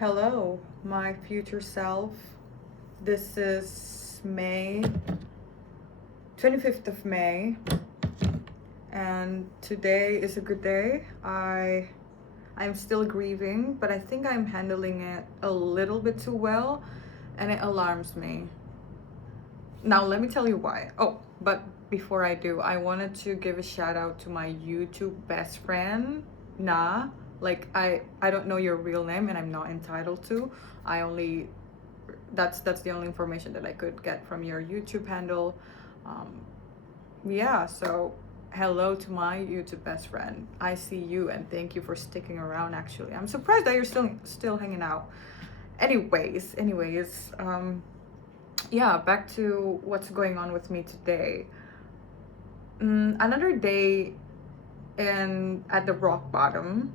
Hello, my future self. This is May, 25th of May, and today is a good day. I'm still grieving, but I think I'm handling it a little bit too well, and it alarms me. Now, let me tell you why. Oh, but before I do, I wanted to give a shout out to my YouTube best friend, Na. Like I don't know your real name and I'm not entitled to. I only that's the only information that I could get from your YouTube handle. Um, yeah, so hello to my YouTube best friend. I see you and thank you for sticking around. Actually, I'm surprised that you're still hanging out. Yeah, back to what's going on with me today. Another day in at the rock bottom,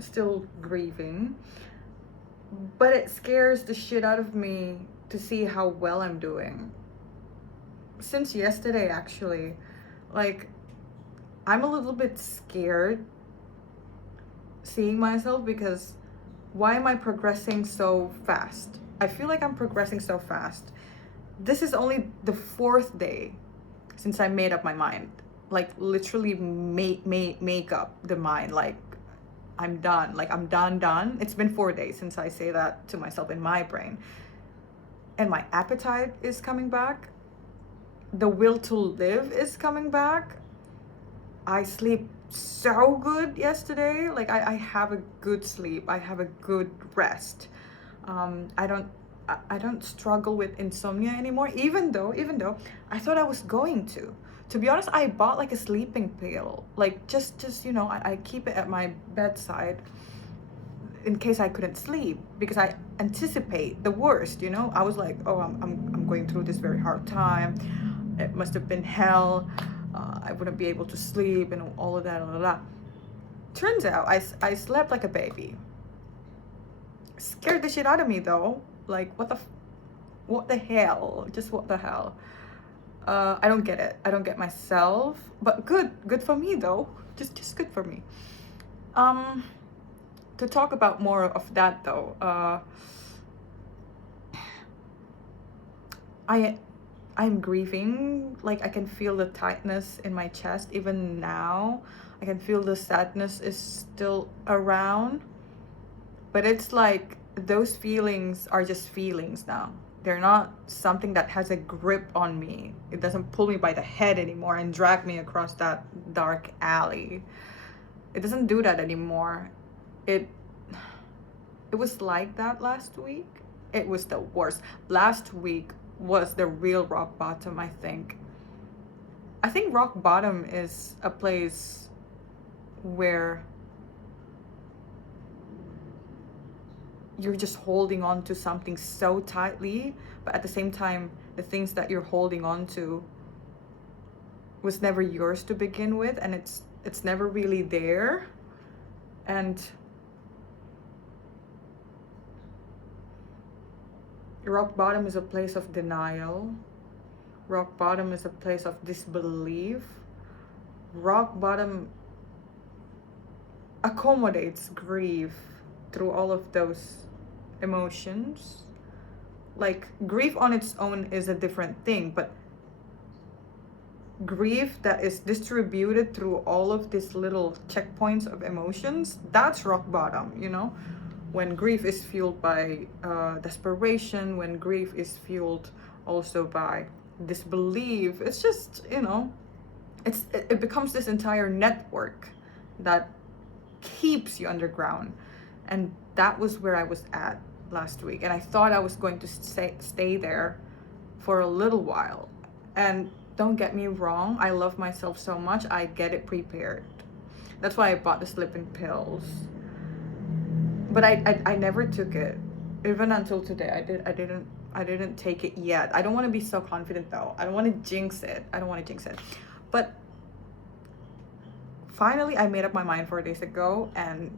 still grieving, but it scares the shit out of me to see how well I'm doing. Since yesterday, actually, like, I'm a little bit scared seeing myself because why am I progressing so fast? I feel like I'm progressing so fast. This is only the fourth day since I made up my mind. Like, literally make up the mind. Like, I'm done. Like, I'm done. It's been 4 days since I say that to myself in my brain. And my appetite is coming back. The will to live is coming back. I sleep so good yesterday. Like, I have a good sleep. I have a good rest. I don't struggle with insomnia anymore. Even though I thought I was going to. To be honest, I bought like a sleeping pill. Like, just I keep it at my bedside in case I couldn't sleep because I anticipate the worst. I was like, oh, I'm going through this very hard time. It must have been hell. I wouldn't be able to sleep and all of that, all of that. Turns out I slept like a baby. Scared the shit out of me though. Like, what the hell? Just what the hell? I don't get it. I don't get myself. But good for me though. Just good for me. Um, to talk about more of that though, I I'm grieving. Like, I can feel the tightness in my chest even now. I can feel the sadness is still around. But it's like those feelings are just feelings now. They're not something that has a grip on me. It doesn't pull me by the head anymore and drag me across that dark alley. It doesn't do that anymore. It it was like that last week. It was the worst. Last week was the real rock bottom, I think. I think rock bottom is a place where you're just holding on to something so tightly, but at the same time, the things that you're holding on to was never yours to begin with, and it's never really there. And rock bottom is a place of denial. Rock bottom is a place of disbelief. Rock bottom accommodates grief through all of those emotions. Like, grief on its own is a different thing, but grief that is distributed through all of these little checkpoints of emotions, that's rock bottom. When grief is fueled by desperation, when grief is fueled also by disbelief, it's just, it becomes this entire network that keeps you underground. And that was where I was at last week. And I thought I was going to stay there for a little while. And don't get me wrong, I love myself so much, I get it prepared. That's why I bought the sleeping pills. But I never took it. Even until today, I didn't take it yet. I don't want to be so confident though. I don't want to jinx it. But finally, I made up my mind 4 days ago, and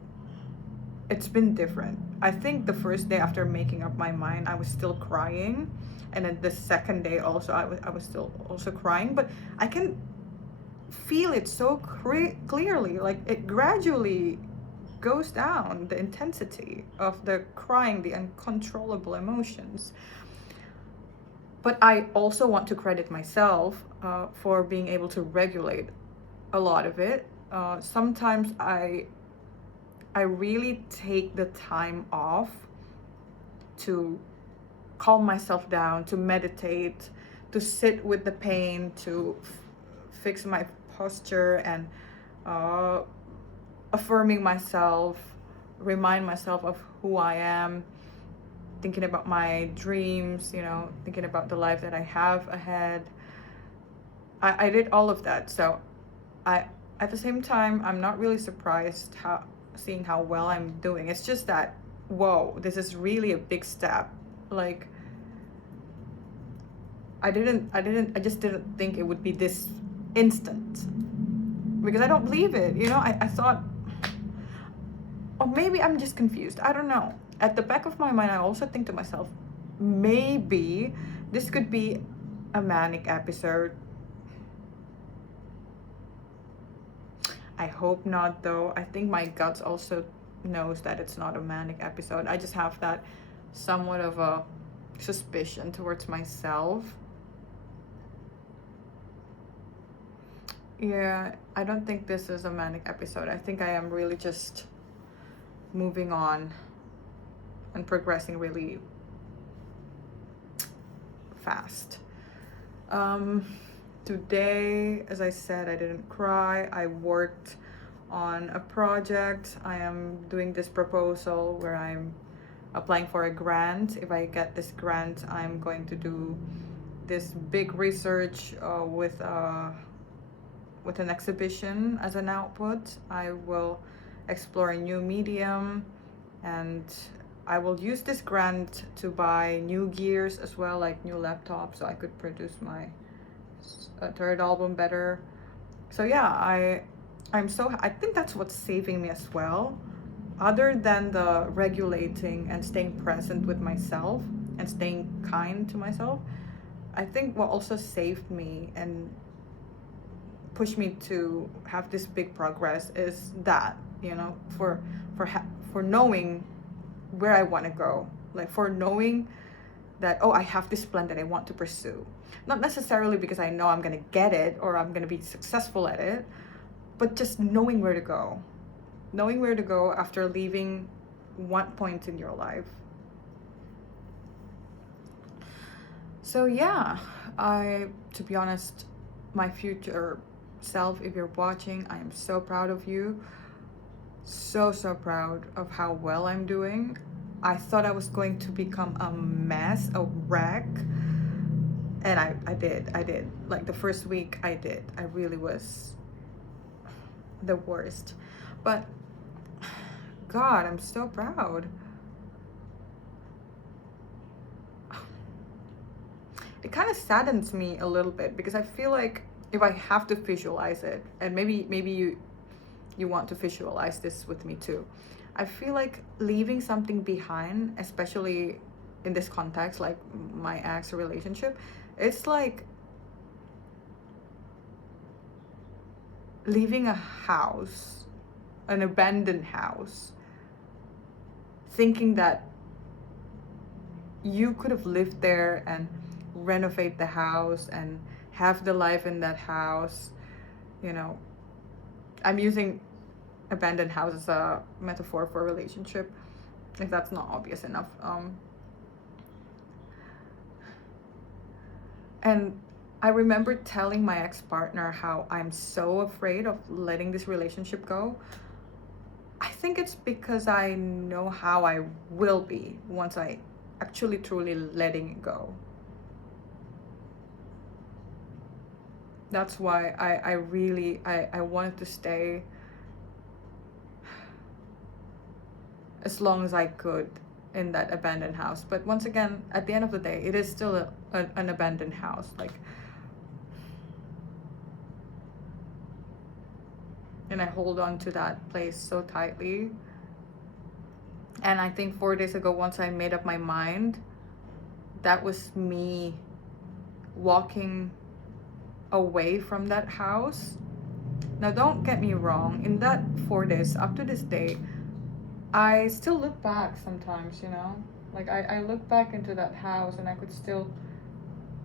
it's been different. I think the first day after making up my mind, I was still crying, and then the second day also, I was still also crying. But I can feel it so clearly. Like, it gradually goes down, the intensity of the crying, the uncontrollable emotions. But I also want to credit myself for being able to regulate a lot of it. Sometimes I really take the time off to calm myself down, to meditate, to sit with the pain, to fix my posture, and uh, affirming myself, remind myself of who I am, thinking about my dreams, thinking about the life that I have ahead. I did all of that. So I, at the same time, I'm not really surprised seeing how well I'm doing. It's just that, whoa, this is really a big step. Like, I just didn't think it would be this instant, because I don't believe it. I thought, or maybe I'm just confused. I don't know. At the back of my mind, I also think to myself, maybe this could be a manic episode. I hope not, though. I think my guts also knows that it's not a manic episode. I just have that somewhat of a suspicion towards myself. Yeah, I don't think this is a manic episode. I think I am really just moving on and progressing really fast. Today, as I said, I didn't cry. I worked on a project. I am doing this proposal where I'm applying for a grant. If I get this grant, I'm going to do this big research with an exhibition as an output. I will explore a new medium, and I will use this grant to buy new gears as well, like new laptops, so I could produce my third album better. So yeah, I think that's what's saving me as well, other than the regulating and staying present with myself and staying kind to myself. I think what also saved me and pushed me to have this big progress is that, for knowing where I want to go, like for knowing that, oh, I have this plan that I want to pursue. Not necessarily because I know I'm going to get it or I'm going to be successful at it, but just knowing where to go. Knowing where to go after leaving one point in your life. So yeah, to be honest, my future self, if you're watching, I am so proud of you. So proud of how well I'm doing. I thought I was going to become a mess, a wreck. And I did. Like the first week I did. I really was the worst. But God, I'm so proud. It kind of saddens me a little bit because I feel like if I have to visualize it, and maybe you want to visualize this with me too. I feel like leaving something behind, especially in this context, like my ex relationship, it's like leaving a house, an abandoned house, thinking that you could have lived there and renovate the house and have the life in that house. I'm using abandoned house as a metaphor for a relationship, if that's not obvious enough. And I remember telling my ex-partner how I'm so afraid of letting this relationship go. I think it's because I know how I will be once I actually truly letting it go. That's why I wanted to stay as long as I could in that abandoned house. But once again, at the end of the day, it is still an abandoned house. Like, and I hold on to that place so tightly. And I think 4 days ago, once I made up my mind, that was me walking away from that house. Now, don't get me wrong, in that 4 days, up to this day, I still look back sometimes, you know? Like I look back into that house and I could still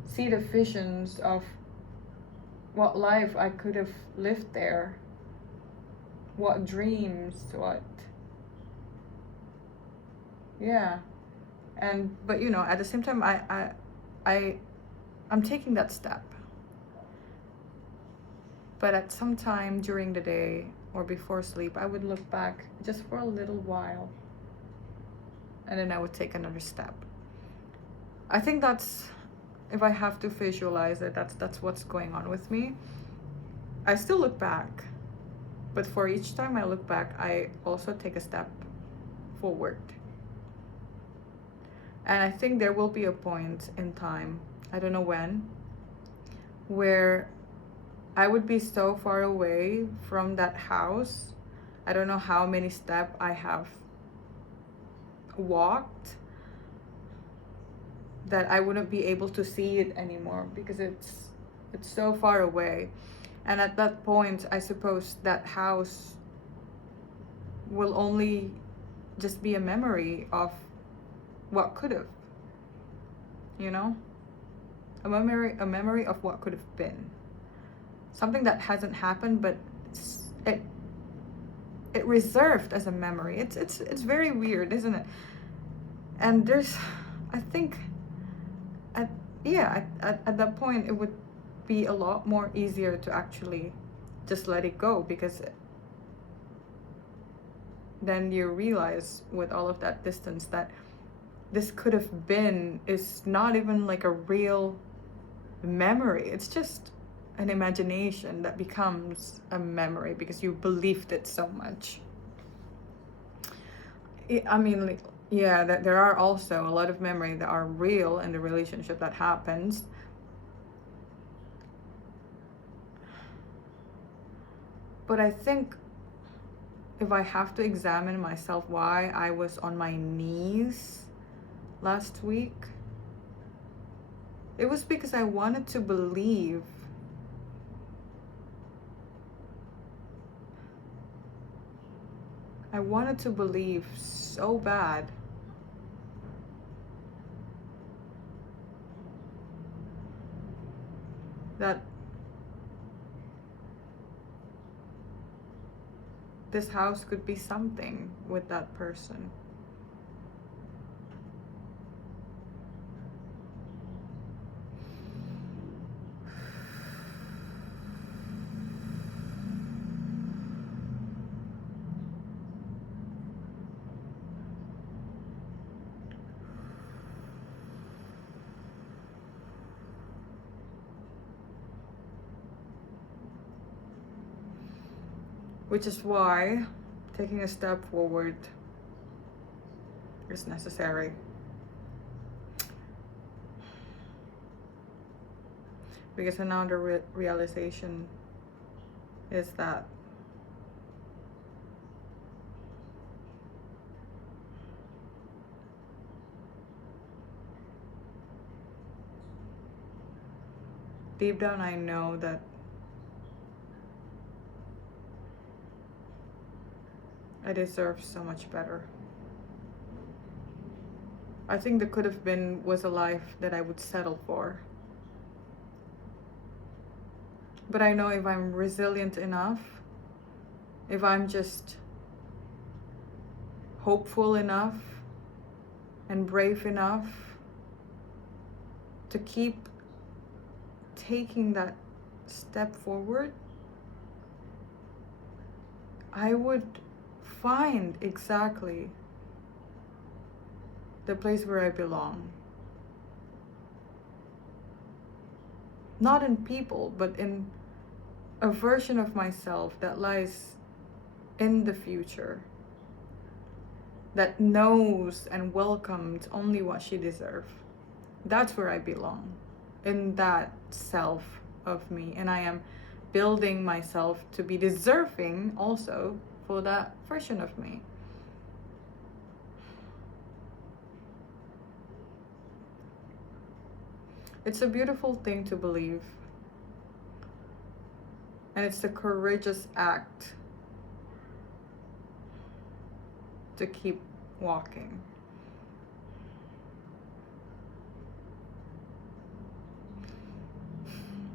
see the visions of what life I could have lived there, what dreams, what, yeah. And but you know, at the same time, I I'm taking that step. But at some time during the day or before sleep, I would look back just for a little while, and then I would take another step. I think that's, if I have to visualize it, that's what's going on with me. I still look back, but for each time I look back, I also take a step forward. And I think there will be a point in time, I don't know when, where I would be so far away from that house. I don't know how many steps I have walked, that I wouldn't be able to see it anymore because it's so far away. And at that point, I suppose that house will only just be a memory of what could have, you know? A memory of what could have been. Something that hasn't happened, but it it reserved as a memory. It's very weird, isn't it? And there's, I think, at yeah, at that point it would be a lot more easier to actually just let it go, because then you realize with all of that distance that this could have been is not even like a real memory. It's just an imagination that becomes a memory because you believed it so much. I mean, like, yeah, that there are also a lot of memory that are real in the relationship that happens. But I think if I have to examine myself why I was on my knees last week, it was because I wanted to believe so bad that this house could be something with that person. Which is why taking a step forward is necessary. Because another realization is that deep down I know that I deserve so much better. I think the could have been was a life that I would settle for. But I know if I'm resilient enough, if I'm just hopeful enough and brave enough to keep taking that step forward, I would find exactly the place where I belong. Not in people, but in a version of myself that lies in the future, that knows and welcomes only what she deserves. That's where I belong, in that self of me. And I am building myself to be deserving also for that version of me. It's a beautiful thing to believe. And it's a courageous act to keep walking.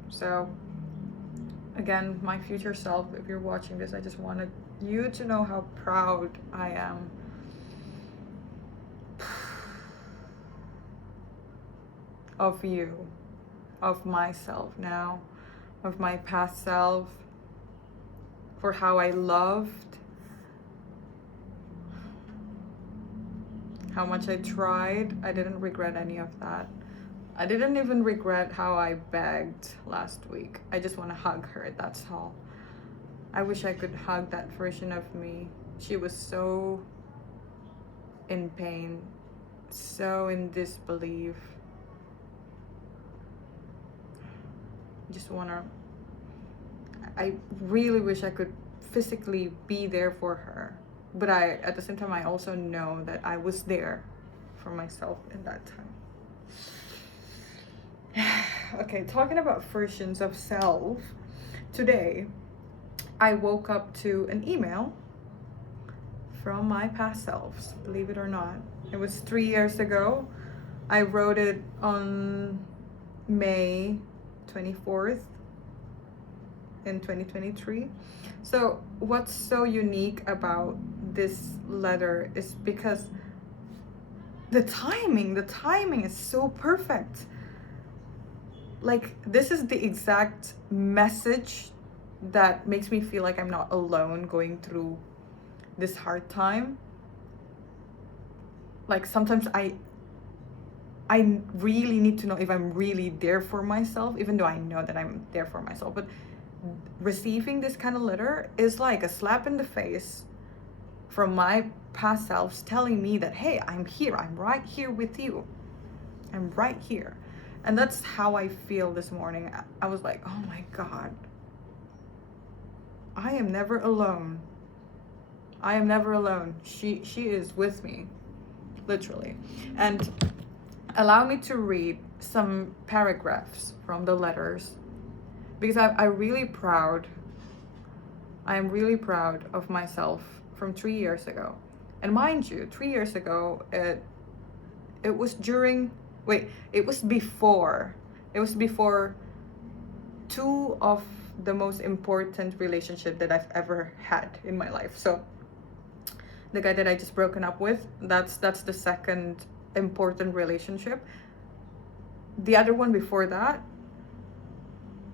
So again, my future self, if you're watching this, I just wanted you to know how proud I am of you, of myself now, of my past self, for how I loved, how much I tried. I didn't regret any of that. I didn't even regret how I begged last week. I just want to hug her, that's all. I wish I could hug that version of me. She was so in pain, so in disbelief. I really wish I could physically be there for her. But at the same time, I also know that I was there for myself in that time. Okay, talking about versions of self, today I woke up to an email from my past selves, believe it or not. It was 3 years ago. I wrote it on May 24th in 2023. So what's so unique about this letter is because the timing is so perfect. Like, this is the exact message that makes me feel like I'm not alone going through this hard time. Like, sometimes I really need to know if I'm really there for myself, even though I know that I'm there for myself. But receiving this kind of letter is like a slap in the face from my past selves telling me that, hey, I'm here, I'm right here with you, I'm right here. And that's how I feel this morning. I was like, oh my God, I am never alone. I am never alone. She is with me, literally. And allow me to read some paragraphs from the letters, because I'm really proud. I am really proud of myself from 3 years ago. And mind you, 3 years ago, it was before two of the most important relationship that I've ever had in my life. So the guy that I just broken up with, that's the second important relationship. The other one before that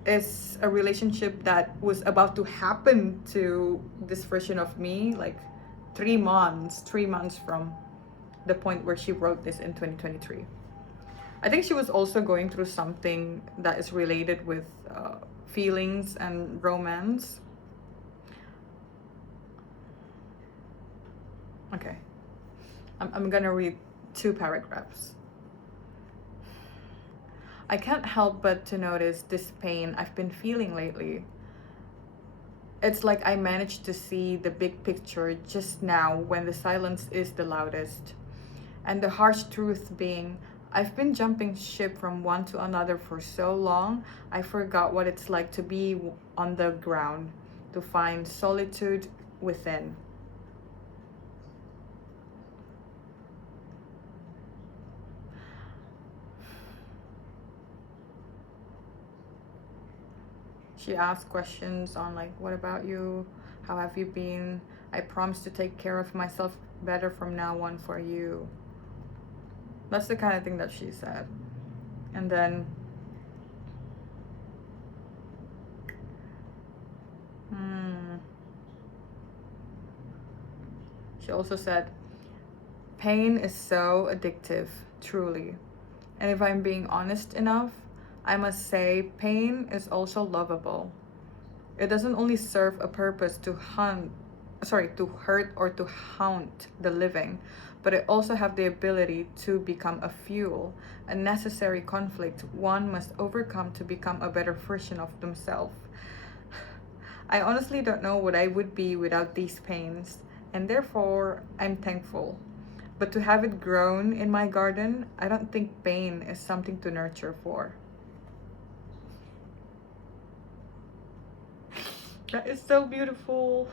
is a relationship that was about to happen to this version of me, like 3 months from the point where she wrote this in 2023. I think she was also going through something that is related with feelings and romance. Okay, I'm gonna read 2 paragraphs. I can't help but to notice this pain I've been feeling lately. It's like I managed to see the big picture just now when the silence is the loudest. And the harsh truth being, I've been jumping ship from one to another for so long, I forgot what it's like to be on the ground, to find solitude within. She asked questions on like, what about you? How have you been? I promise to take care of myself better from now on for you. That's the kind of thing that she said. And then she also said, pain is so addictive, truly. And if I'm being honest enough, I must say pain is also lovable. It doesn't only serve a purpose to hurt or to haunt the living, but it also have the ability to become a fuel, a necessary conflict one must overcome to become a better version of themselves. I honestly don't know what I would be without these pains, and therefore I'm thankful. But to have it grown in my garden, I don't think pain is something to nurture for. That is so beautiful.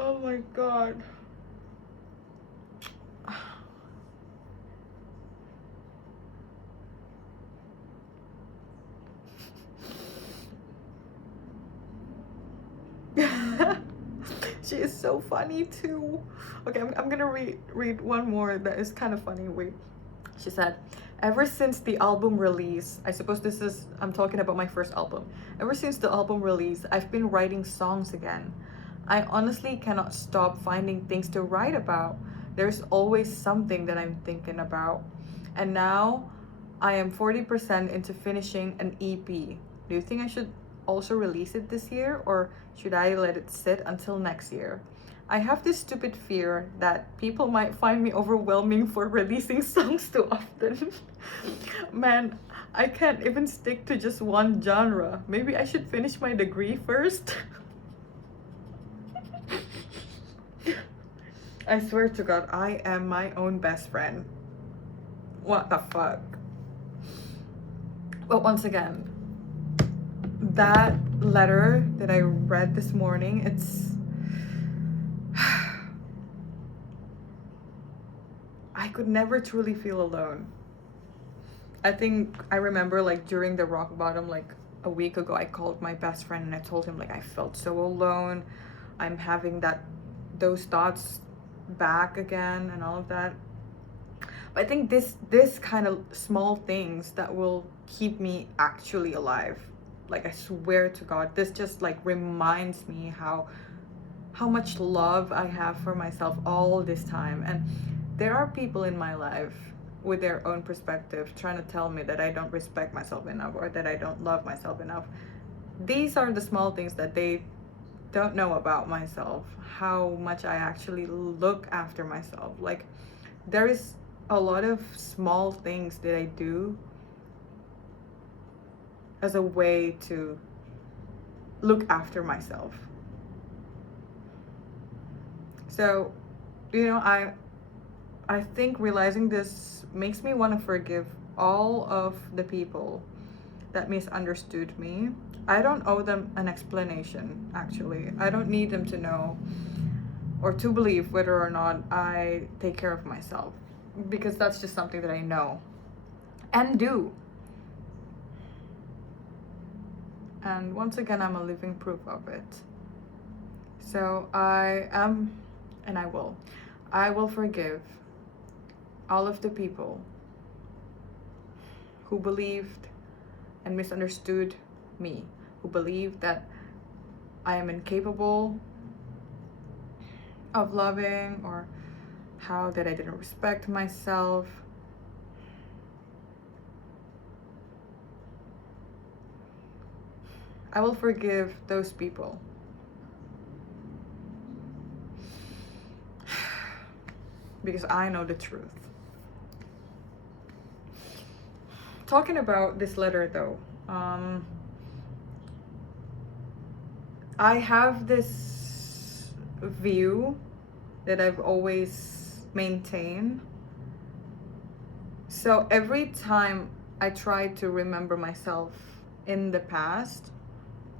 Oh my god. She is so funny too. Okay, I'm gonna read one more that is kind of funny. Wait. She said, ever since the album release, I suppose this is, I'm talking about my first album. Ever since the album release, I've been writing songs again. I honestly cannot stop finding things to write about. There's always something that I'm thinking about. And now I am 40% into finishing an EP. Do you think I should also release it this year, or should I let it sit until next year? I have this stupid fear that people might find me overwhelming for releasing songs too often. Man, I can't even stick to just one genre. Maybe I should finish my degree first. I swear to God, I am my own best friend. What the fuck? But once again, that letter that I read this morning, it's I could never truly feel alone. I think I remember like during the rock bottom, like a week ago, I called my best friend and I told him like I felt so alone. I'm having those thoughts back again and all of that. But I think this kind of small things that will keep me actually alive. Like I swear to God, this just like reminds me how much love I have for myself all this time. And there are people in my life with their own perspective trying to tell me that I don't respect myself enough or that I don't love myself enough. These are the small things that they don't know about myself, how much I actually look after myself. Like there is a lot of small things that I do as a way to look after myself. So, I think realizing this makes me want to forgive all of the people that misunderstood me. I don't owe them an explanation, actually. I don't need them to know or to believe whether or not I take care of myself, because that's just something that I know and do. And once again, I'm a living proof of it. So I am, and I will forgive all of the people who believed and misunderstood me, who believed that I am incapable of loving, or how that I didn't respect myself. I will forgive those people. Because I know the truth. Talking about this letter though, I have this view that I've always maintained. So every time I try to remember myself in the past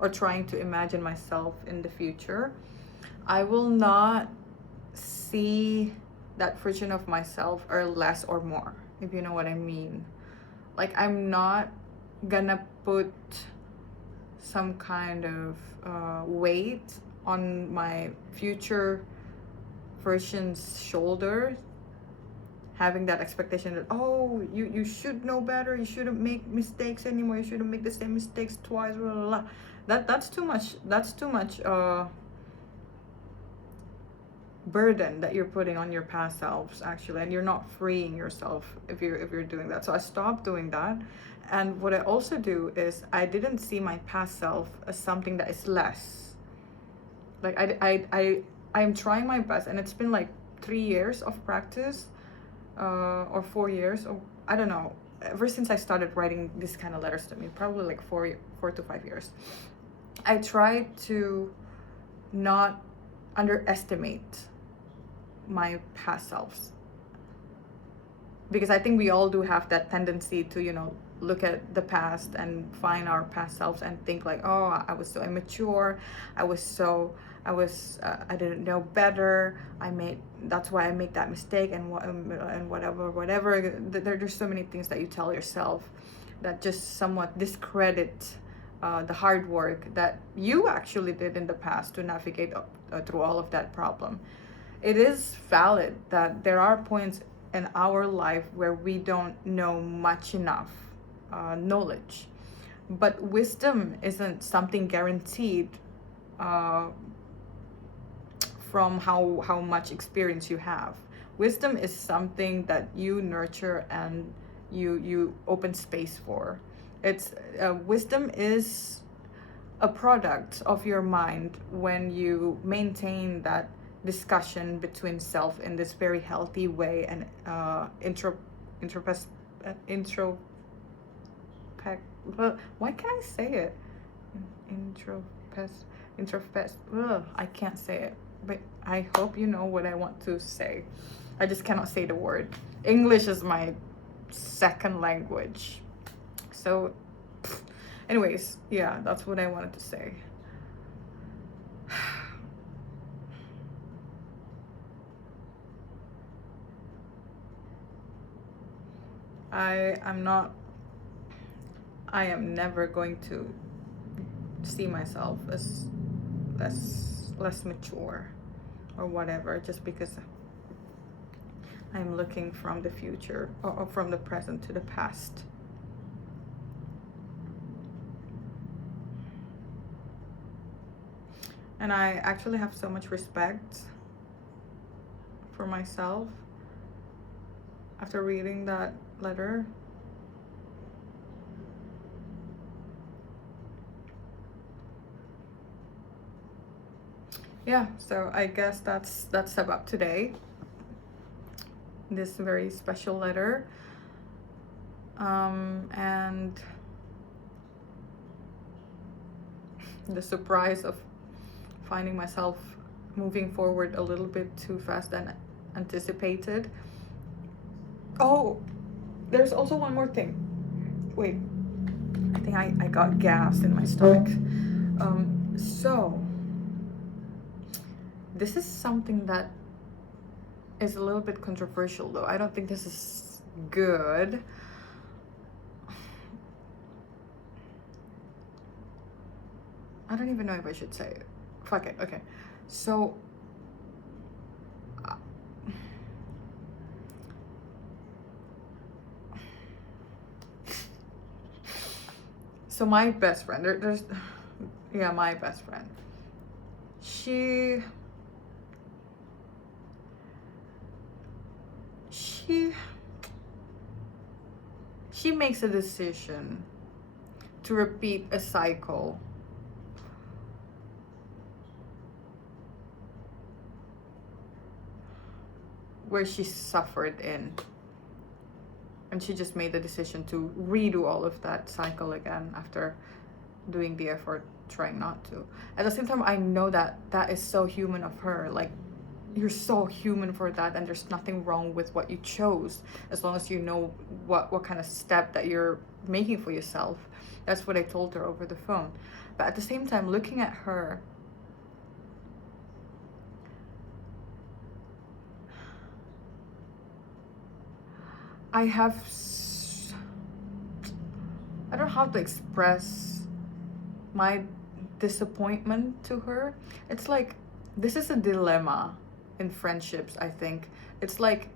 or trying to imagine myself in the future, I will not see that version of myself or less or more, if you know what I mean. Like I'm not gonna put some kind of weight on my future version's shoulder, having that expectation that, oh, you should know better, you shouldn't make mistakes anymore, you shouldn't make the same mistakes twice, blah, blah, blah. That's too much burden that you're putting on your past selves, actually, and you're not freeing yourself if you're doing that. So I stopped doing that. And what I also do is I didn't see my past self as something that is less. Like I'm trying my best, and it's been like 3 years of practice, or 4 years, or I don't know, ever since I started writing this kind of letters to me, probably like 4 to 5 years. I try to not underestimate my past selves, because I think we all do have that tendency to look at the past and find our past selves and think like, oh, I was so immature, I was so I didn't know better, that's why I make that mistake, and whatever. There's so many things that you tell yourself that just somewhat discredit the hard work that you actually did in the past to navigate through all of that problem. It is valid that there are points in our life where we don't know much enough knowledge, but wisdom isn't something guaranteed uh, from how much experience you have. Wisdom is something that you nurture and you open space for. It's wisdom is a product of your mind when you maintain that discussion between self in this very healthy way, and intro intro why can I say it? Intropes intropes I can't say it, but I hope you know what I want to say. I just cannot say the word. English is my second language. So anyways, yeah, that's what I wanted to say. I am never going to see myself as less mature or whatever just because I'm looking from the future or from the present to the past. And I actually have so much respect for myself after reading that letter. Yeah, so I guess that's about today. This very special letter. And the surprise of finding myself moving forward a little bit too fast than anticipated. Oh, there's also one more thing. Wait, I think I got gas in my stomach. So this is something that is a little bit controversial, though. I don't think this is good. I don't even know if I should say it. Fuck it. Okay. So my best friend, there's yeah, my best friend. She makes a decision to repeat a cycle where she suffered in, and she just made the decision to redo all of that cycle again after doing the effort trying not to. At the same time, I know that that is so human of her. Like, you're so human for that, and there's nothing wrong with what you chose as long as you know what kind of step that you're making for yourself. That's what I told her over the phone. But at the same time, looking at her, I don't know how to express my disappointment to her. It's like, this is a dilemma in friendships, I think. It's like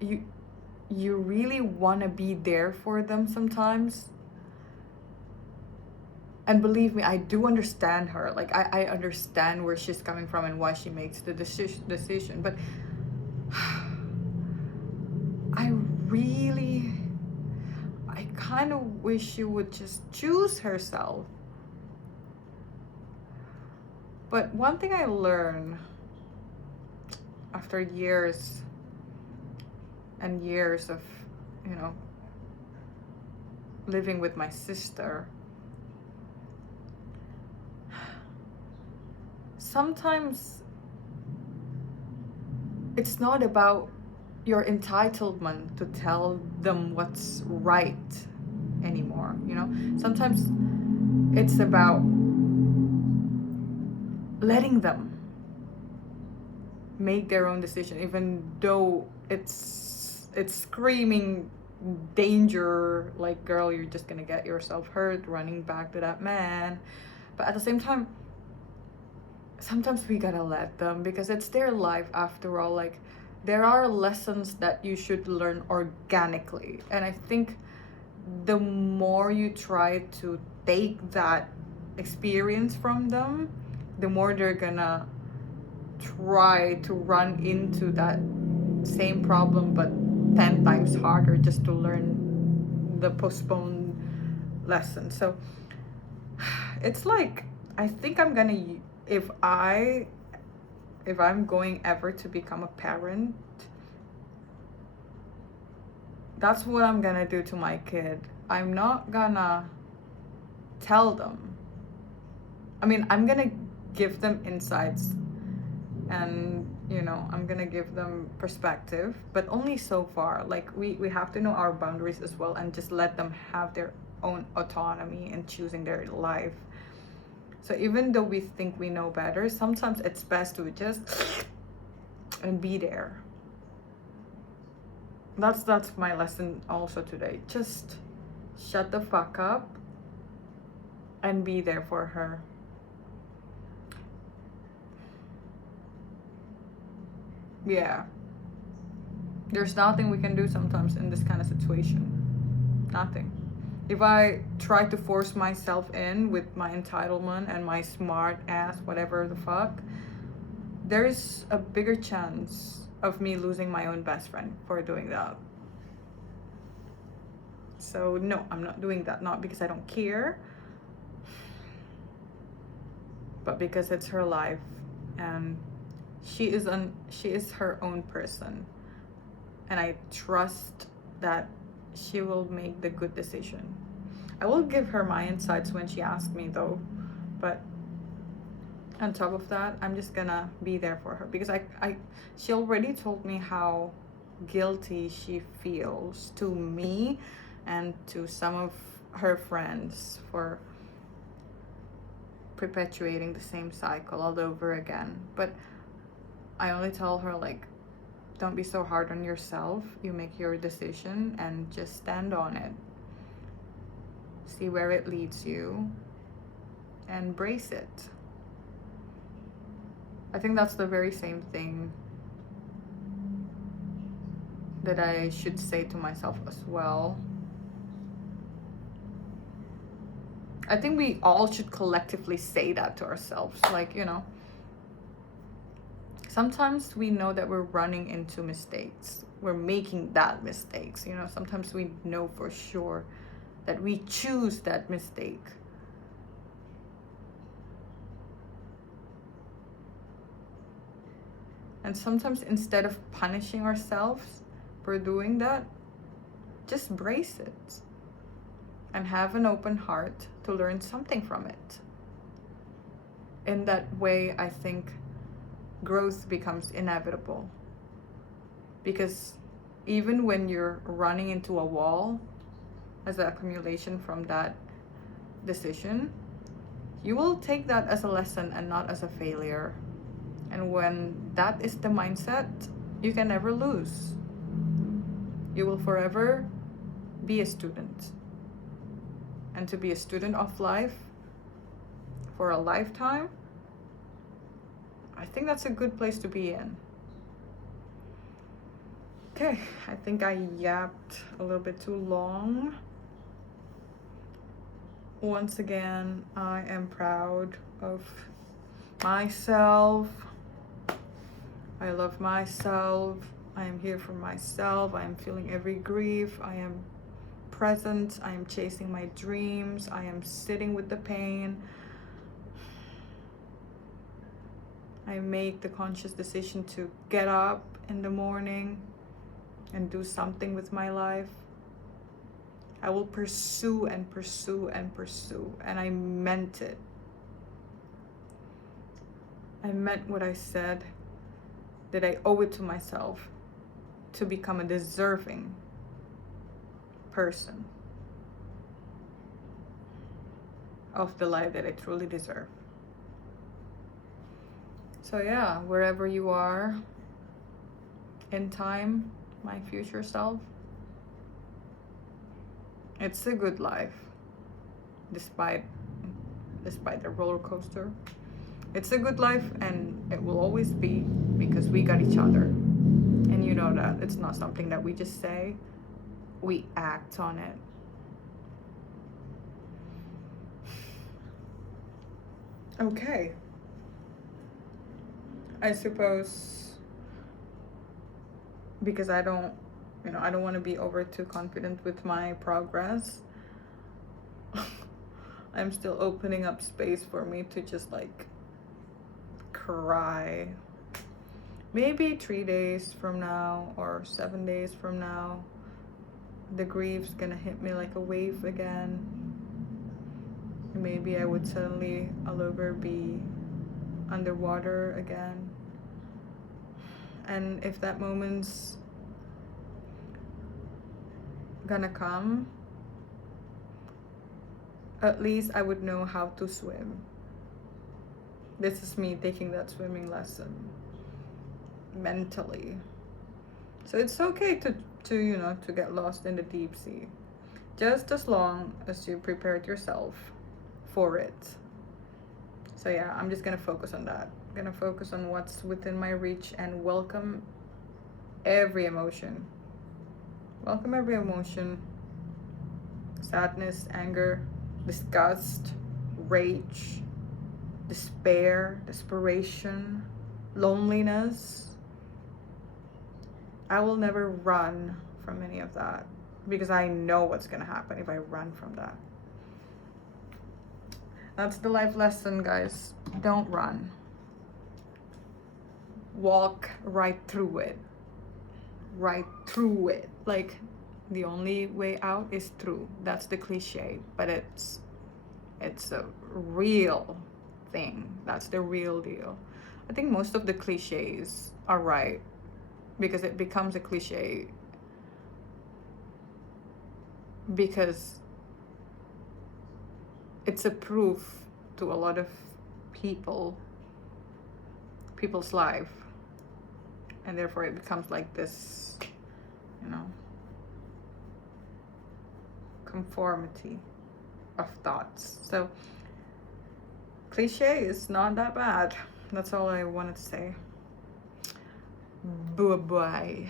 you really want to be there for them sometimes. And believe me, I do understand her. Like, I understand where she's coming from and why she makes the decision. But I kind of wish she would just choose herself. But one thing I learned after years and years of, living with my sister, sometimes it's not about your entitlement to tell them what's right. you know? Sometimes it's about letting them make their own decision, even though it's screaming danger, like, girl, you're just gonna get yourself hurt running back to that man. But at the same time, sometimes we gotta let them, because it's their life after all. Like, there are lessons that you should learn organically, and I think the more you try to take that experience from them, the more they're gonna try to run into that same problem, but 10 times harder, just to learn the postponed lesson. So it's like, I think I'm gonna, if I if I'm going ever to become a parent, that's what I'm gonna do to my kid. I'm not gonna tell them. I mean, I'm gonna give them insights, and I'm gonna give them perspective, but only so far. Like, we have to know our boundaries as well, and just let them have their own autonomy in choosing their life. So even though we think we know better, sometimes it's best to just and be there. That's my lesson also today. Just shut the fuck up and be there for her. Yeah. There's nothing we can do sometimes in this kind of situation. Nothing. If I try to force myself in with my entitlement and my smart ass, whatever the fuck, there's a bigger chance of me losing my own best friend for doing that. So no, I'm not doing that. Not because I don't care, but because it's her life, and she is her own person, and I trust that she will make the good decision. I will give her my insights when she asks me, though, but on top of that, I'm just gonna be there for her, because she already told me how guilty she feels to me and to some of her friends for perpetuating the same cycle all over again. But I only tell her, like, don't be so hard on yourself. You make your decision and just stand on it. See where it leads you and embrace it. I think that's the very same thing that I should say to myself as well. I think we all should collectively say that to ourselves. Like, sometimes we know that we're running into mistakes. We're making bad mistakes. Sometimes we know for sure that we choose that mistake. And sometimes, instead of punishing ourselves for doing that, just brace it and have an open heart to learn something from it. In that way, I think growth becomes inevitable. Because even when you're running into a wall as an accumulation from that decision, you will take that as a lesson and not as a failure. And when that is the mindset, you can never lose. You will forever be a student. And to be a student of life for a lifetime, I think that's a good place to be in. Okay, I think I yapped a little bit too long. Once again, I am proud of myself. I love myself. I am here for myself. I am feeling every grief. I am present. I am chasing my dreams. I am sitting with the pain. I make the conscious decision to get up in the morning and do something with my life. I will pursue and pursue and pursue. And I meant it. I meant what I said, that I owe it to myself to become a deserving person. of the life that I truly deserve. So yeah, wherever you are in time, my future self, it's a good life, despite the roller coaster. It's a good life, and it will always be, because we got each other. And you know that it's not something that we just say, we act on it. Okay. I suppose, because I don't, I don't want to be over too confident with my progress. I'm still opening up space for me to just like cry. Maybe 3 days from now or 7 days from now, the grief's gonna hit me like a wave again. Maybe I would suddenly all over be underwater again. And if that moment's gonna come, at least I would know how to swim. This is me taking that swimming lesson mentally. So it's okay to to get lost in the deep sea, just as long as you prepared yourself for it. So yeah, I'm just gonna focus on that. I'm gonna focus on what's within my reach and welcome every emotion. Welcome every emotion. Sadness, anger, disgust, rage, despair, desperation, loneliness. I will never run from any of that, because I know what's gonna happen if I run from that. That's the life lesson, guys. Don't run. Walk right through it. Right through it. Like, the only way out is through. That's the cliche, but it's a real thing. That's the real deal. I think most of the cliches are right, because it becomes a cliche because it's a proof to a lot of people's life, and therefore it becomes like this, conformity of thoughts. So cliche is not that bad. That's all I wanted to say. Bye bye.